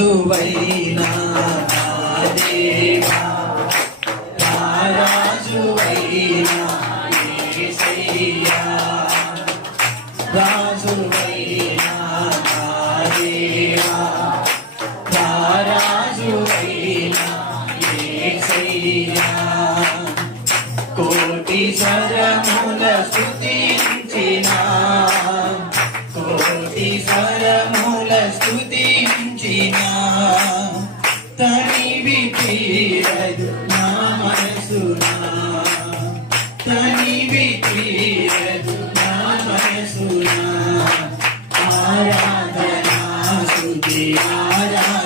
రాజువైనా దేవా రాజువైనా యేసయ్యా రాజువైనా దేవా రాజువైనా యేసయ్యా కోటి శరముల స్తుతించినా కోటి శరముల స్తుతించినా తనివి తీరదు నా మనసునా తనివి తీరదు నా మనసునా ఆరాధనా స్తుతి ఆరాధనా